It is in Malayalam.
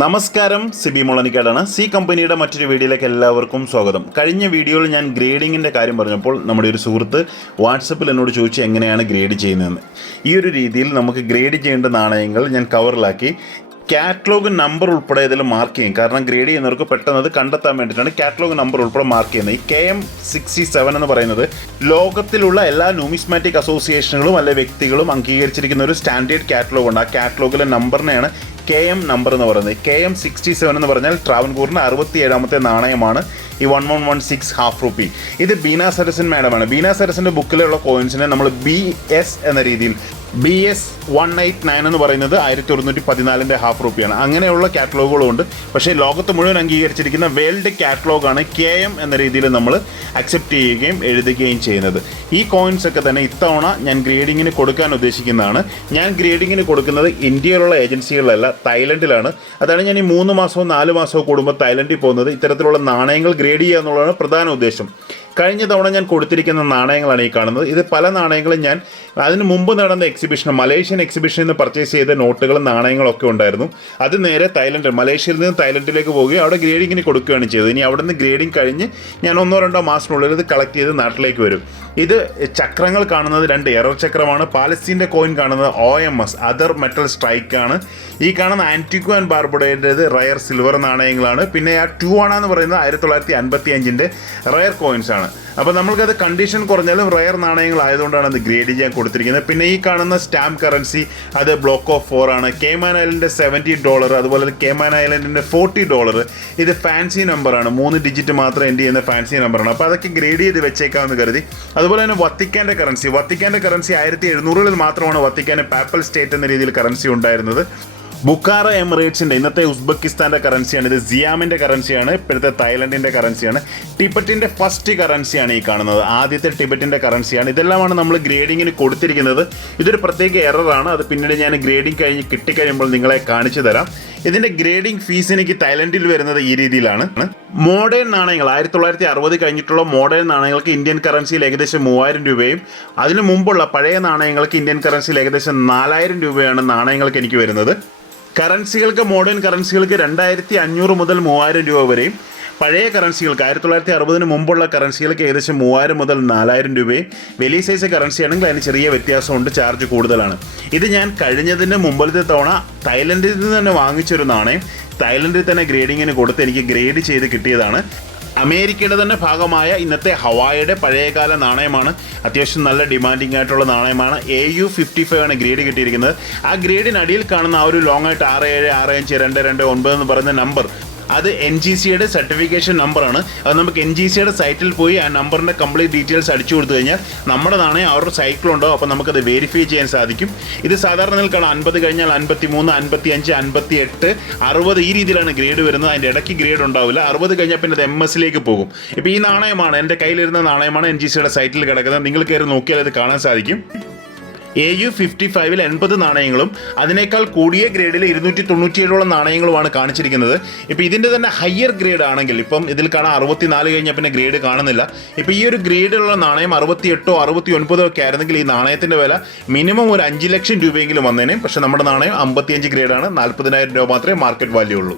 നമസ്കാരം, സിബി മുളനിക്കാടാണ്. സി കമ്പനിയുടെ മറ്റൊരു വീഡിയോയിലേക്ക് എല്ലാവർക്കും സ്വാഗതം. കഴിഞ്ഞ വീഡിയോയിൽ ഞാൻ ഗ്രേഡിങ്ങിൻ്റെ കാര്യം പറഞ്ഞപ്പോൾ നമ്മുടെ ഒരു സുഹൃത്ത് വാട്സപ്പിൽ എന്നോട് ചോദിച്ചു എങ്ങനെയാണ് ഗ്രേഡ് ചെയ്യുന്നതെന്ന്. ഈ ഒരു രീതിയിൽ നമുക്ക് ഗ്രേഡ് ചെയ്യേണ്ട നാണയങ്ങൾ ഞാൻ കവറിലാക്കി കാറ്റലോഗ് നമ്പർ ഉൾപ്പെടെ ഇതിൽ മാർക്ക് ചെയ്യും. കാരണം ഗ്രേഡ് ചെയ്യുന്നവർക്ക് പെട്ടെന്ന് അത് കണ്ടെത്താൻ വേണ്ടിയിട്ടാണ് കാറ്റലോഗ് നമ്പർ ഉൾപ്പെടെ മാർക്ക് ചെയ്യുന്നത്. ഈ KM67 എന്ന് പറയുന്നത് ലോകത്തിലുള്ള എല്ലാ ന്യൂമിസ്മാറ്റിക് അസോസിയേഷനുകളും അല്ലെ വ്യക്തികളും അംഗീകരിച്ചിരിക്കുന്ന ഒരു സ്റ്റാൻഡേർഡ് കാറ്റലോഗ് ഉണ്ട്. ആ കാറ്റലോഗിലെ നമ്പറിനെയാണ് KM നമ്പർ എന്ന് പറയുന്നത്. KM67 എന്ന് പറഞ്ഞാൽ ട്രാവൻകൂറിൻ്റെ 67ാമത്തെ നാണയമാണ് ഈ 1116 ഹാഫ് റുപ്പി. ഇത് ബീന സരസൻ മാഡമാണ്. ബീന സരസൻ്റെ ബുക്കിലുള്ള കോയിൻസിനെ നമ്മൾ BS എന്ന രീതിയിൽ BS189 എന്ന് പറയുന്നത് 1114 ഹാഫ് റുപ്പിയാണ്. അങ്ങനെയുള്ള കാറ്റലോഗുകളുണ്ട്. പക്ഷേ ലോകത്ത് മുഴുവൻ അംഗീകരിച്ചിരിക്കുന്ന വേൾഡ് കാറ്റലോഗാണ് KM എന്ന രീതിയിൽ നമ്മൾ അക്സെപ്റ്റ് ചെയ്യുകയും എഴുതുകയും ചെയ്യുന്നത്. ഈ കോയിൻസ് ഒക്കെ തന്നെ ഇത്തവണ ഞാൻ ഗ്രേഡിങ്ങിന് കൊടുക്കാൻ ഉദ്ദേശിക്കുന്നതാണ്. ഞാൻ ഗ്രേഡിങ്ങിന് കൊടുക്കുന്നത് ഇന്ത്യയിലുള്ള ഏജൻസികളിലല്ല, തായ്ലൻഡിലാണ്. അതാണ് ഞാൻ ഈ 3 മാസമോ 4 മാസമോ കൂടുമ്പോൾ തായ്ലൻഡിൽ പോകുന്നത്. ഇത്തരത്തിലുള്ള നാണയങ്ങൾ ഗ്രേഡ് ചെയ്യുക എന്നുള്ളതാണ് പ്രധാന ഉദ്ദേശം. കഴിഞ്ഞ തവണ ഞാൻ കൊടുത്തിരിക്കുന്ന നാണയങ്ങളാണ് ഈ കാണുന്നത്. ഇത് പല നാണയങ്ങളും ഞാൻ അതിന് മുമ്പ് നടന്ന മലേഷ്യൻ എക്സിബിഷനിൽ നിന്ന് പർച്ചേസ് ചെയ്ത നോട്ടുകളും നാണയങ്ങളൊക്കെ ഉണ്ടായിരുന്നു. അത് നേരെ മലേഷ്യയിൽ നിന്ന് തായ്ലൻഡിലേക്ക് പോവുകയും അവിടെ ഗ്രേഡിങ്ങിന് കൊടുക്കുകയാണ് ചെയ്തത്. ഇനി അവിടെ നിന്ന് ഗ്രേഡിങ് കഴിഞ്ഞ് ഞാൻ 1-2 മാസത്തിനുള്ളിൽ ഇത് കളക്ട് ചെയ്ത് നാട്ടിലേക്ക് വരും. ഇത് ചക്രങ്ങൾ കാണുന്നത് 2 എറർ ചക്രമാണ്. പാലസ്തീൻ്റെ കോയിൻ കാണുന്നത് OMS അതർ മെറ്റൽ സ്ട്രൈക്കാണ്. ഈ കാണുന്ന ആൻറ്റിഗ്വ ആൻഡ് ബാർബുഡേൻ്റേത് റയർ സിൽവർ നാണയങ്ങളാണ്. പിന്നെ ആ 2 എന്ന് പറയുന്നത് 1955 റയർ കോയിൻസ് ആണ്. അപ്പോൾ നമ്മൾക്കത് കണ്ടീഷൻ കുറഞ്ഞാലും റയർ നാണയങ്ങളായതുകൊണ്ടാണ് അത് ഗ്രേഡ് ചെയ്യാൻ കൊടുത്തിരിക്കുന്നത്. പിന്നെ ഈ കാണുന്ന സ്റ്റാമ്പ് കറൻസി അത് ബ്ലോക്ക് ഓഫ് 4 ആണ്. കേമാൻ ഐലൻഡിൻ്റെ $70, അതുപോലെ കേമാൻ ഐലൻഡിൻ്റെ $40. ഇത് ഫാൻസി നമ്പറാണ്, 3 ഡിജിറ്റ് മാത്രം എൻഡ് ചെയ്യുന്ന ഫാൻസി നമ്പറാണ്. അപ്പോൾ അതൊക്കെ ഗ്രേഡ് ചെയ്ത് വെച്ചേക്കാമെന്ന് കരുതി. അതുപോലെ തന്നെ വത്തിക്കാൻ്റെ കറൻസി 1700-ൽ മാത്രമാണ് വത്തിക്കാന് പാപ്പൽ സ്റ്റേറ്റ് എന്ന രീതിയിൽ കറൻസി ഉണ്ടായിരുന്നത്. ബുക്കാറ എമിറേറ്റ്സിൻ്റെ ഇന്നത്തെ ഉസ്ബെക്കിസ്ഥാൻ്റെ കറൻസിയാണ്. ഇത് സിയാമിൻ്റെ കറൻസിയാണ്. ഇപ്പോഴത്തെ തായ്ലൻഡിൻ്റെ കറൻസിയാണ്. ടിബറ്റിൻ്റെ ഫസ്റ്റ് കറൻസിയാണ് ഈ കാണുന്നത്. ആദ്യത്തെ ടിബറ്റിൻ്റെ കറൻസിയാണ്. ഇതെല്ലാമാണ് നമ്മൾ ഗ്രേഡിങ്ങിന് കൊടുത്തിരിക്കുന്നത്. ഇതൊരു പ്രത്യേക എററാണ്. അത് പിന്നീട് ഞാൻ ഗ്രേഡിങ് കഴിഞ്ഞ് കിട്ടിക്കഴിയുമ്പോൾ നിങ്ങളെ കാണിച്ചു തരാം. ഇതിൻ്റെ ഗ്രേഡിംഗ് ഫീസ് എനിക്ക് തായ്ലൻഡിൽ വരുന്നത് ഈ രീതിയിലാണ്. മോഡേൺ നാണയങ്ങൾ 1960 കഴിഞ്ഞിട്ടുള്ള മോഡേൺ നാണയങ്ങൾക്ക് ഇന്ത്യൻ കറൻസിയിൽ ഏകദേശം 3000 രൂപയും അതിന് മുമ്പുള്ള പഴയ നാണയങ്ങൾക്ക് ഇന്ത്യൻ കറൻസിയിൽ ഏകദേശം 4000 രൂപയാണ് നാണയങ്ങൾക്ക് എനിക്ക് വരുന്നത്. മോഡേൺ കറൻസികൾക്ക് 2500 മുതൽ 3000 രൂപ വരെയും, പഴയ കറൻസികൾക്ക് 1960 മുമ്പുള്ള കറൻസികൾക്ക് ഏകദേശം 3000 മുതൽ 4000 രൂപയും, വലിയ സൈസ് കറൻസി ആണെങ്കിൽ അതിന് ചെറിയ വ്യത്യാസമുണ്ട്, ചാർജ് കൂടുതലാണ്. ഇത് ഞാൻ കഴിഞ്ഞതിൻ്റെ മുമ്പത്തെ തവണ തായ്ലൻഡിൽ നിന്ന് തന്നെ വാങ്ങിച്ചൊരു നാണയം തായ്ലൻഡിൽ തന്നെ ഗ്രേഡിങ്ങിന് കൊടുത്ത് എനിക്ക് ഗ്രേഡ് ചെയ്ത് കിട്ടിയതാണ്. അമേരിക്കയുടെ തന്നെ ഭാഗമായ ഇന്നത്തെ ഹവായിയുടെ പഴയകാല നാണയമാണ്. അത്യാവശ്യം നല്ല ഡിമാൻഡിങ് ആയിട്ടുള്ള നാണയമാണ്. AU55 ആണ് ഗ്രേഡ് കിട്ടിയിരിക്കുന്നത്. ആ ഗ്രേഡിനടിയിൽ കാണുന്ന ആ ഒരു ലോങ് ആയിട്ട് 67652229 എന്ന് പറയുന്ന നമ്പർ അത് NGCയുടെ സർട്ടിഫിക്കേഷൻ നമ്പറാണ്. അത് നമുക്ക് NGCയുടെ സൈറ്റിൽ പോയി ആ നമ്പറിൻ്റെ കംപ്ലീറ്റ് ഡീറ്റെയിൽസ് അടിച്ചു കൊടുത്തു കഴിഞ്ഞാൽ നമ്മുടെ നാണയം അവരുടെ സൈക്കിളുണ്ടാവും. അപ്പോൾ നമുക്കത് വെരിഫൈ ചെയ്യാൻ സാധിക്കും. ഇത് സാധാരണ നിൽക്കണം 50 കഴിഞ്ഞാൽ 53, 55, 58, 60 ഈ രീതിയിലാണ് ഗ്രേഡ് വരുന്നത്. അതിൻ്റെ ഇടയ്ക്ക് ഗ്രേഡ് ഉണ്ടാവില്ല. 60 കഴിഞ്ഞാൽ പിന്നെ അത് MS പോകും. ഇപ്പോൾ ഈ നാണയമാണ് എൻ്റെ കയ്യിലിരുന്ന നാണയമാണ് NGCയുടെ സൈറ്റിൽ കിടക്കുന്നത്. നിങ്ങൾ കയറി നോക്കിയാൽ അത് കാണാൻ സാധിക്കും. AU55 80 നാണയങ്ങളും അതിനേക്കാൾ കൂടിയ ഗ്രേഡിൽ 297 നാണയങ്ങളുമാണ് കാണിച്ചിരിക്കുന്നത്. ഇപ്പോൾ ഇതിൻ്റെ തന്നെ ഹയർ ഗ്രേഡ് ആണെങ്കിൽ ഇപ്പം ഇതിൽ കാണാൻ 64 കഴിഞ്ഞാൽ പിന്നെ ഗ്രേഡ് കാണുന്നില്ല. ഇപ്പോൾ ഈ ഒരു ഗ്രേഡുള്ള നാണയം 68 69 ഒക്കെ ആയിരുന്നെങ്കിൽ ഈ നാണയത്തിൻ്റെ വില മിനിമം ഒരു 5 ലക്ഷം രൂപയെങ്കിലും വന്നേനെ. പക്ഷേ നമ്മുടെ നാണയം 55 ഗ്രേഡാണ്. 40,000 രൂപ മാത്രമേ മാർക്കറ്റ് വാല്യൂ ഉള്ളൂ.